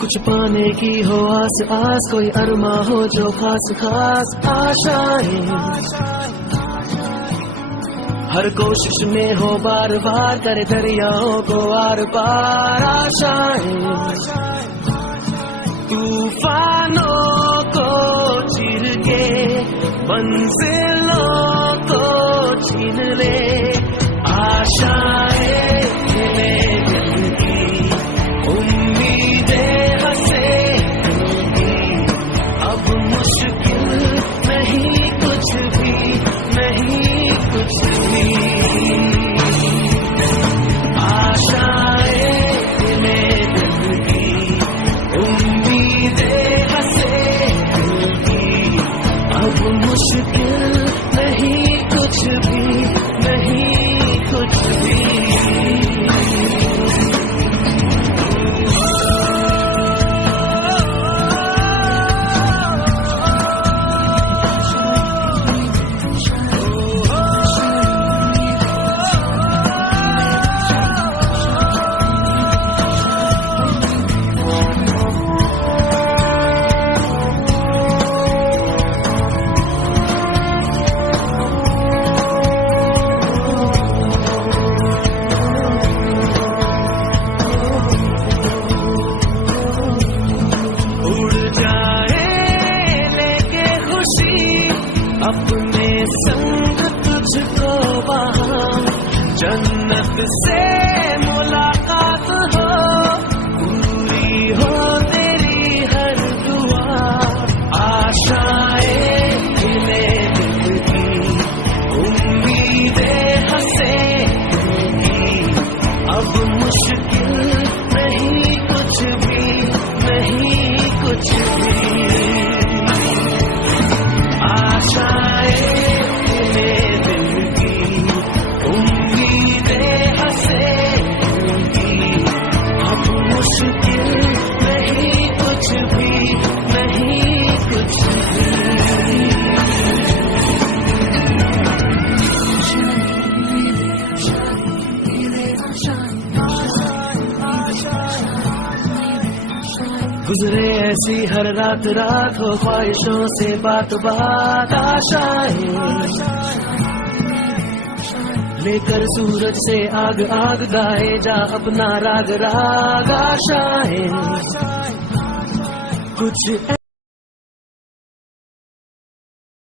कुछ पाने की हो आस आस, कोई अरमा हो जो खास खास आशाएं, हर कोशिश में हो बार बार करे दरियाओं को आर पार आशाएं, तूफानों को चीर के मंजिलों को छीन ले आशाएं, अपने संग तुझको वहाँ जन्नत से मुलाकात हो, पूरी हो तेरी हर दुआ, आशाएं खिले दिल की, उम्मीदें हंसे की, अब मुश्किल नहीं कुछ भी, नहीं कुछ भी, गुजरे ऐसी हर रात रात हो ख्वाहिशों से बात बात आशाएं, लेकर सूरज से आग आग गाए जा अपना राग राग आशाएं, कुछ